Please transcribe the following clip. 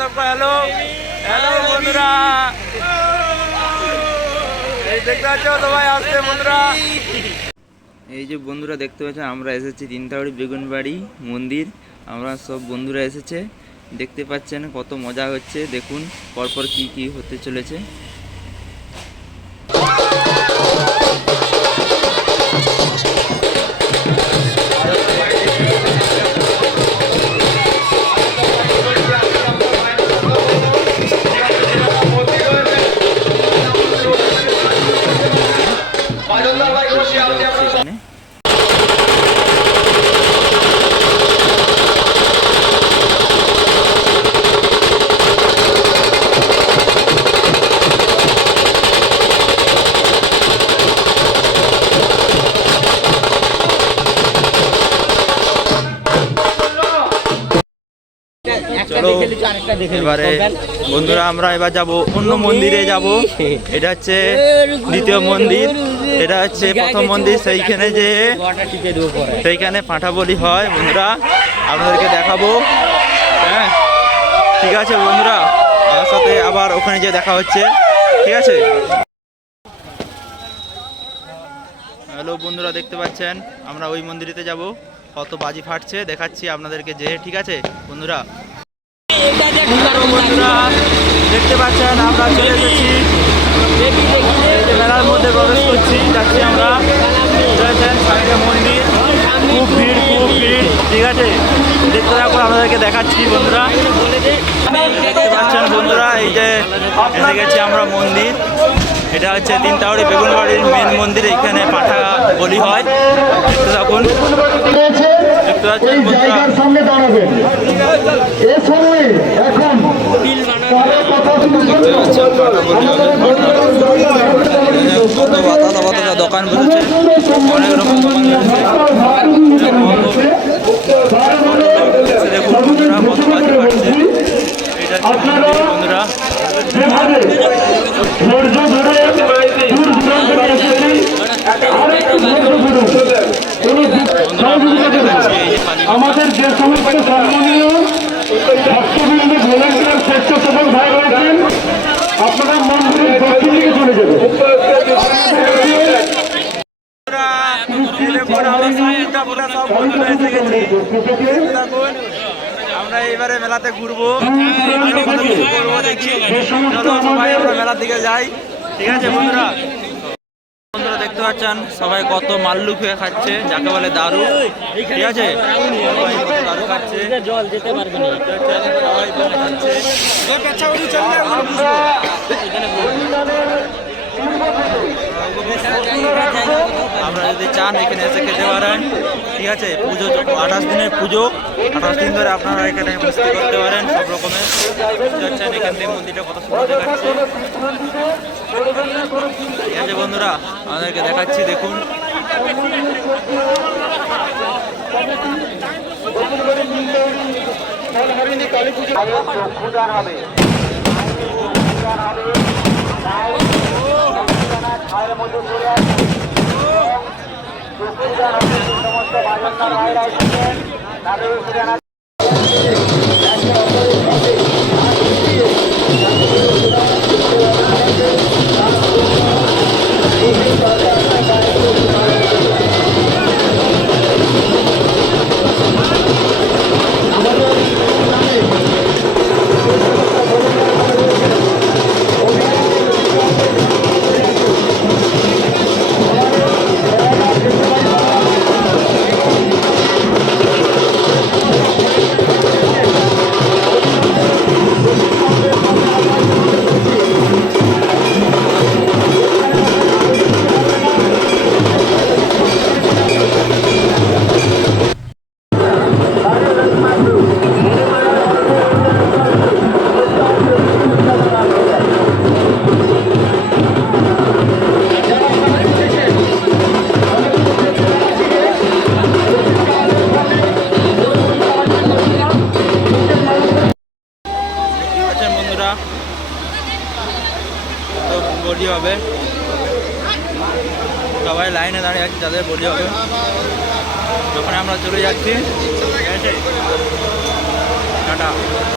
सबको hello hello বন্ধুরা এই দেখতে পাচ্ছ সবাই আসছে বন্ধুরা। এই যে বন্ধুরা দেখতে পাচ্ছেন আমরা এসেছি তিনতাওড়ি বেগুনবাড়ি মন্দির। আমরা সব বন্ধুরা এসেছে, দেখতে পাচ্ছেন কত মজা হচ্ছে। দেখুন পরপর কি কি হতে চলেছে। চলো এবারে বন্ধুরা আমরা এবার যাব অন্য মন্দিরে যাব। এটা হচ্ছে দ্বিতীয় মন্দির, এটা হচ্ছে প্রথম মন্দির। সেইখানে পাঁঠা বলি হয় বন্ধুরা, আপনাদেরকে দেখাবো। হ্যাঁ ঠিক আছে বন্ধুরা, আমার সাথে আবার ওখানে যে দেখা হচ্ছে, ঠিক আছে। হ্যালো বন্ধুরা, দেখতে পাচ্ছেন আমরা ওই মন্দিরেতে যাব। কত বাজি ফাটছে দেখাচ্ছি আপনাদেরকে যে, ঠিক আছে বন্ধুরা। বন্ধুরা দেখতে পাচ্ছেন আমরা চলে এসেছি মেলার মধ্যে, প্রবেশ করছি, যাচ্ছি আমরা। সাইডে মন্দির, খুব ভিড় খুব ভিড়, ঠিক আছে। দেখতে থাকুন, আপনাদেরকে দেখাচ্ছি বন্ধুরা। দেখতে পাচ্ছেন বন্ধুরা, এই যে এসে গেছি আমরা মন্দির। এটা হচ্ছে তিনতাওড়ি বেগুনবাড়ির মেন মন্দির। এখানে পাঁঠা বলি হয়, দেখতে থাকুন। দেখতে পাচ্ছেন বন্ধুরা, দোকান বসেছে, অনেক রকম দোকান দেখুন বন্ধুরা, কত বাজি পাচ্ছে। এটা বন্ধুরা আমাদের যে সমস্ত সম্মানীয় ভক্তবৃন্দ ভলেন্টিয়ার স্বেচ্ছাসেবক ভাই রয়েছেন, আপনারা মন্দিরের দক্ষিণ দিকে চলে যাবেন। আমরা এবারে মেলাতে ঘুরবো, দেখি সবাই আমরা মেলার দিকে যাই, ঠিক আছে বন্ধুরা। বন্ধুরা দেখতে পাচ্ছেন সবাই কত মাল্লু খেয়ে খাচ্ছে, যাকে বলে দারু, ঠিক আছে। সবাই কত দারু খাচ্ছে, জল যেতে পারবে না, সবাই খাচ্ছে। আপনারা যদি চান এখানে এসে খেতে পারেন, ঠিক আছে। পুজো 28 দিনের পুজো, 28 দিন ধরে আপনারা এখানে মস্তি করতে পারেন সব রকমের। যাচ্ছেন এখান থেকে মন্দিরটা কত সুন্দর দেখাচ্ছে, ঠিক আছে বন্ধুরা, আমাদেরকে দেখাচ্ছি দেখুন। সমস্ত বাজার ভাইরা এসেছেন। বলি হবে, সবাই লাইনে দাঁড়িয়ে আছে যাদের বলি হবে। যখন আমরা চলে যাচ্ছি, ঠিক আছে, টাটা।